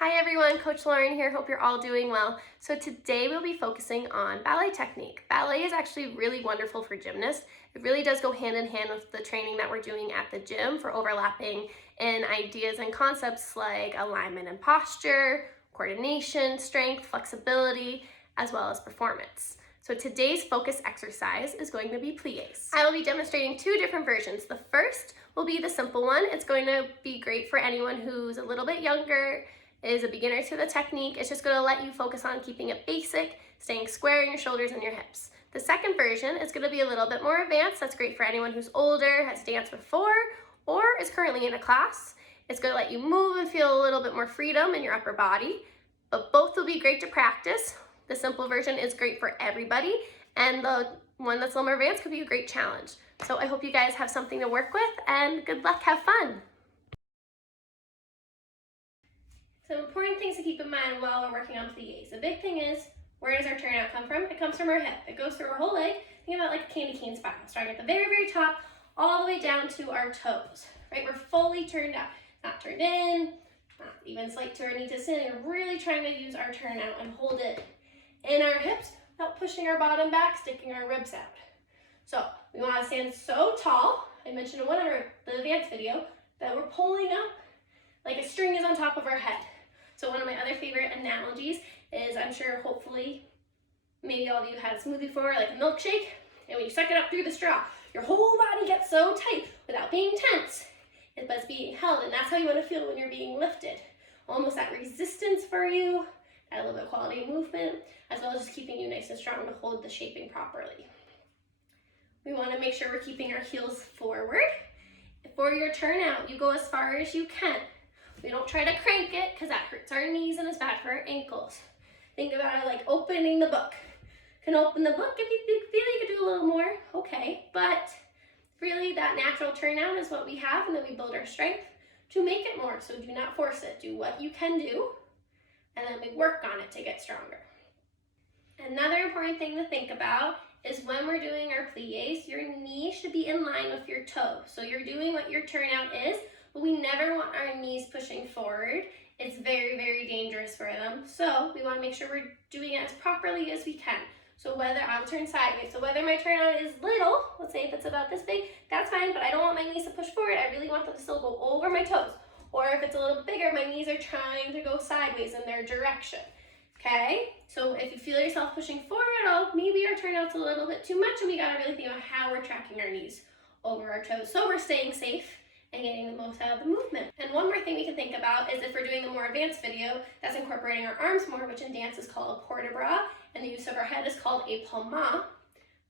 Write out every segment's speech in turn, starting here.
Hi everyone, Coach Lauren here. Hope you're all doing well. So today we'll be focusing on ballet technique. Ballet is actually really wonderful for gymnasts. It really does go hand in hand with the training that we're doing at the gym for overlapping in ideas and concepts like alignment and posture, coordination, strength, flexibility, as well as performance. So today's focus exercise is going to be plies. I will be demonstrating two different versions. The first will be the simple one. It's going to be great for anyone who's a little bit younger, is a beginner to the technique. It's just going to let you focus on keeping it basic, staying square in your shoulders and your hips. The second version is going to be a little bit more advanced. That's great for anyone who's older, has danced before, or is currently in a class. It's going to let you move and feel a little bit more freedom in your upper body, but both will be great to practice. The simple version is great for everybody, and the one that's a little more advanced could be a great challenge. So I hope you guys have something to work with, and good luck, have fun. Some important things to keep in mind while we're working on plies. The big thing is, where does our turnout come from? It comes from our hip. It goes through our whole leg. Think about like a candy cane spiral, starting at the very, very top, all the way down to our toes, right? We're fully turned out, not turned in, not even slight turning to sin. You're really trying to use our turnout and hold it in our hips without pushing our bottom back, sticking our ribs out. So we want to stand so tall. I mentioned in one of the advanced video that we're pulling up like a string is on top of our head. So one of my other favorite analogies is, I'm sure hopefully maybe all of you had a smoothie before, like a milkshake, and when you suck it up through the straw, your whole body gets so tight without being tense, but it's being held, and that's how you want to feel when you're being lifted. Almost that resistance for you, that little bit of quality of movement, as well as just keeping you nice and strong to hold the shaping properly. We want to make sure we're keeping our heels forward. For your turnout, you go as far as you can. We don't try to crank it because that hurts our knees and it's bad for our ankles. Think about it like opening the book. You can open the book if you feel you could do a little more, okay, but really that natural turnout is what we have, and then we build our strength to make it more. So do not force it. Do what you can do, and then we work on it to get stronger. Another important thing to think about is when we're doing our plies, your knee should be in line with your toe. So you're doing what your turnout is, but we never want our knees pushing forward. It's very, very dangerous for them. So we want to make sure we're doing it as properly as we can. So whether I'll turn sideways, so whether my turnout is little, let's say if it's about this big, that's fine, but I don't want my knees to push forward. I really want them to still go over my toes. Or if it's a little bigger, my knees are trying to go sideways in their direction. Okay, so if you feel yourself pushing forward at all, maybe our turnout's a little bit too much, and we gotta really think about how we're tracking our knees over our toes so we're staying safe and getting the most out of the movement. And one more thing we can think about is if we're doing a more advanced video that's incorporating our arms more, which in dance is called a port de bras, and the use of our head is called a palma.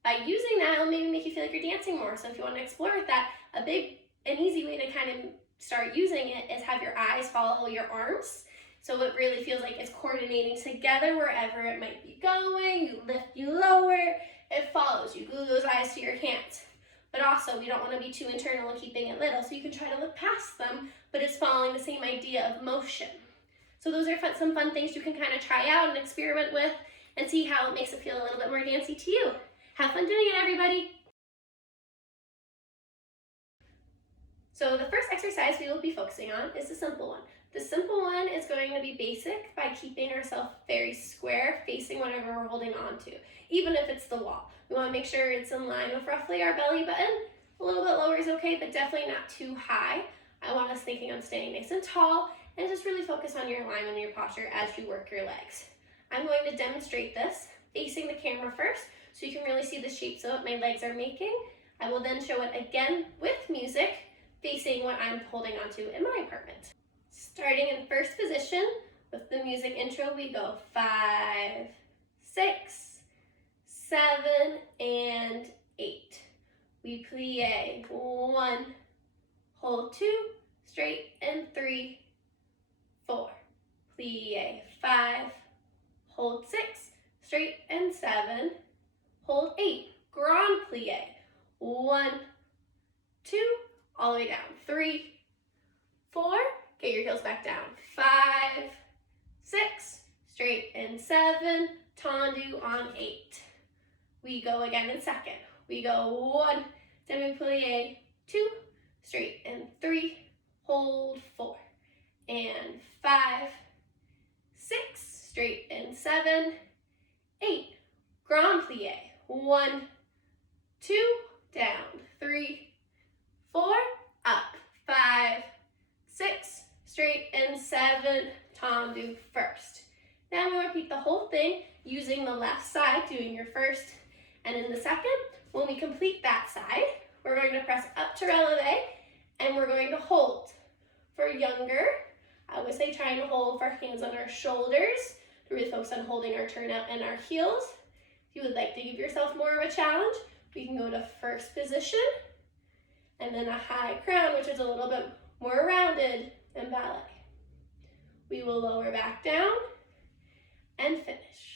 By using that, it'll maybe make you feel like you're dancing more. So if you want to explore with that, a big and easy way to kind of start using it is have your eyes follow your arms. So it really feels like it's coordinating together wherever it might be going. You lift, you lower, it follows. You glue those eyes to your hands. But also, we don't want to be too internal and keeping it little, so you can try to look past them, but it's following the same idea of motion. So those are some fun things you can kind of try out and experiment with and see how it makes it feel a little bit more dancey to you. Have fun doing it, everybody! So the first exercise we will be focusing on is the simple one. The simple one is going to be basic by keeping ourselves very square, facing whatever we're holding on to, even if it's the wall. We want to make sure it's in line with roughly our belly button. A little bit lower is okay, but definitely not too high. I want us thinking on staying nice and tall, and just really focus on your alignment and your posture as you work your legs. I'm going to demonstrate this facing the camera first, so you can really see the shapes of what my legs are making. I will then show it again with music, facing what I'm holding onto in my apartment. Starting in first position with the music intro, we go 5, 6, 7, and 8. We plie 1, hold 2, straight, and 3, 4. Plie 5, hold 6, straight, and 7, hold 8. Grand plie 1, 2, all the way down. 3, 4, get your heels back down. 5, 6, straight, and 7, tendu on 8. We go again in second. We go 1, demi plie 2, straight, and 3, hold 4, and 5, straight in 7, 8, grand plie, 1, 2, down, 3, 4, up, 5, 6, straight in 7, tendu first. Now we repeat the whole thing using the left side, doing your first and in the second. When we complete that side, we're going to press up to releve and we're going to hold. For younger, I would say trying to hold our hands on our shoulders to really focus on holding our turnout and our heels. If you would like to give yourself more of a challenge, we can go to first position and then a high crown, which is a little bit more rounded than ballet. We will lower back down and finish.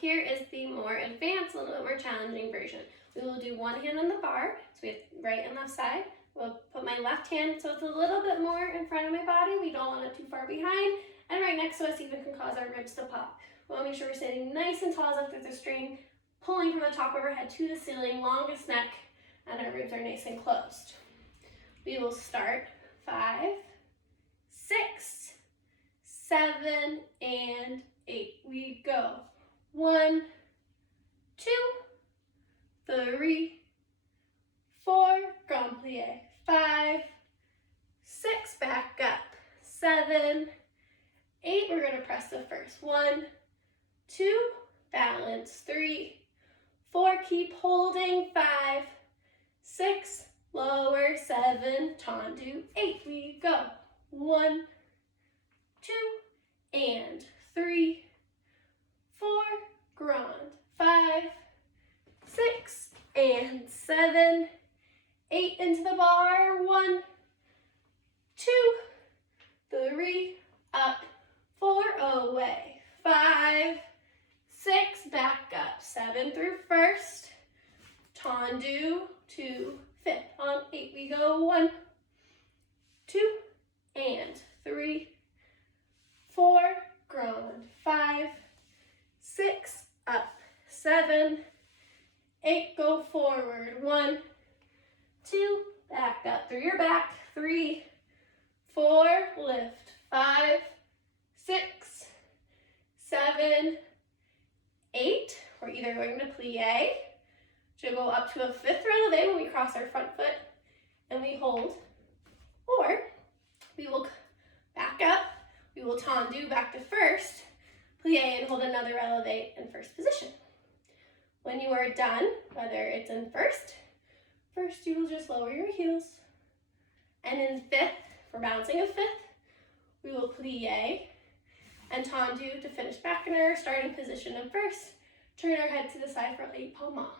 Here is the more advanced, a little bit more challenging version. We will do one hand on the bar, so we have right and left side. We'll put my left hand so it's a little bit more in front of my body. We don't want it too far behind, and right next to us even can cause our ribs to pop. We want to make sure we're sitting nice and tall as if there's a string pulling from the top of our head to the ceiling, longest neck, and our ribs are nice and closed. We will start 5, 6, 7, and 8. We go. 1, 2, 3, 4, grand plie, 5, 6, back up, 7, 8, we're going to press the first, 1, 2, balance, 3, 4, keep holding, 5, 6, lower, 7, tendu, 8, we go, 1, 2, and 3, 4, grand, 5, 6, and 7, 8 into the bar, 1, 2, 3, up, 4, away, 5, 6, back up, 7 through first, tendu to fifth, on 8 we go, 1, 2, and 3, 4, grand, 5, 6, up, 7, 8, go forward, 1, 2, back up through your back, 3, 4, lift, 5, 6, 7, 8, we're either going to plie, which will go up to a fifth releve when we cross our front foot and we hold, or we will back up, we will tendu back to first, plie and hold another releve in first position. When you are done, whether it's in first you will just lower your heels, and in fifth, for bouncing a fifth, We will plie and tendu to finish back in our starting position. And first, turn our head to the side for a palma.